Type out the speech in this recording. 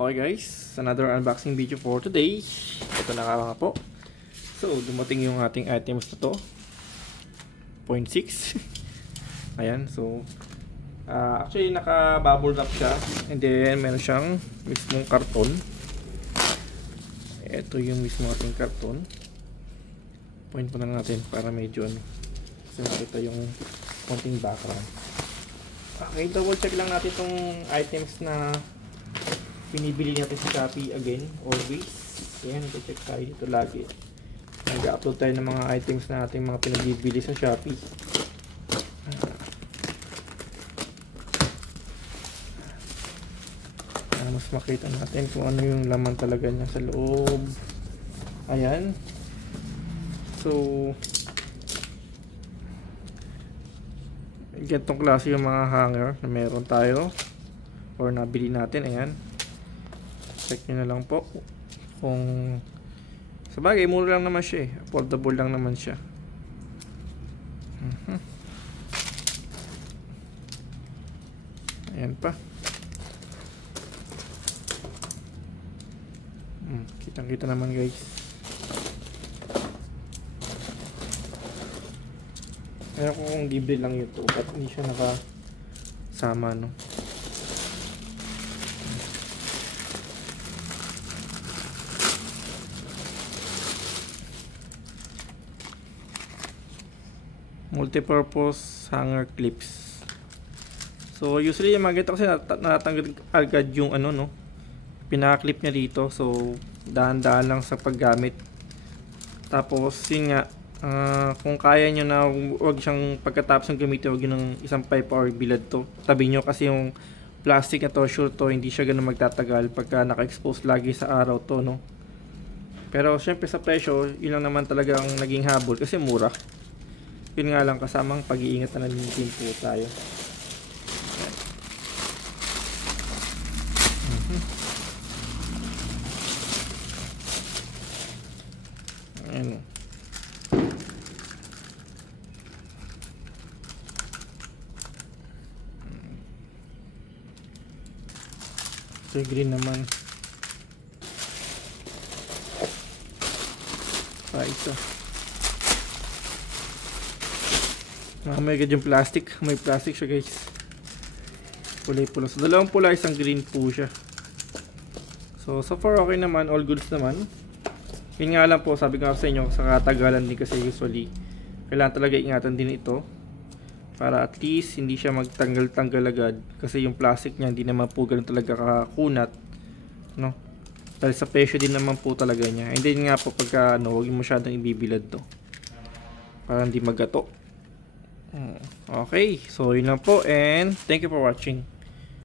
Okay guys, another unboxing video for today. Ito na nga po. So, dumating yung ating items na to. 0.6. Ayan, so actually naka-bubble wrap siya. And then meron siyang mismong karton. Ito yung mismong ating karton. Point pa na natin para medyo kasi makita yung konting background. Okay, double check lang natin itong items na pinibili natin sa Shopee again, always. Ayan, ito-check tayo dito lagi. Nag-upload tayo ng mga items na ating mga pinabibili sa Shopee. Mas makita natin kung ano yung laman talaga niya sa loob. Ayan. So, ganitong klase yung mga hanger na meron tayo or nabili natin. Ayan. Check nyo na lang po kung sabagay mura lang naman siya affordable lang naman siya. Ayan pa. Kitang kita naman guys. Kaya kung libre lang ito at hindi siya nakasama, no? Multi-purpose hanger clips. So usually yung mga ganito kasi natanggal agad yung ano, no, pinaka-clip niya dito. So dahan-dahan lang sa paggamit. Tapos yun nga, kung kaya nyo na wag siyang pagkatapos ng gamitin, wag yun ng isang pipe or bilad to. Tabi nyo kasi yung plastic na to, sure to hindi siya ganun magtatagal pagka naka-expose lagi sa araw to, no. Pero syempre sa presyo, yun lang naman talaga ang naging habol kasi mura. Yun nga lang, kasamang pag-iingat na din po tayo. Ayan. So green naman. Ito. May agad yung plastic. May plastic siya guys. Kulay pula. So dalawang pula, isang green po siya. So far okay naman. All goods naman. Yun nga lang po, sabi ko sa inyo, sa katagalan din kasi usually kailangan talaga ingatan din ito para at least hindi siya magtanggal-tanggal agad. Kasi yung plastic niya hindi naman po ganun talaga kakunat, no? Dahil sa presyo din naman po talaga niya. And then nga po pagka huwag mo masyadong ibibilad to para hindi magato. Okay, so yun lang po and thank you for watching.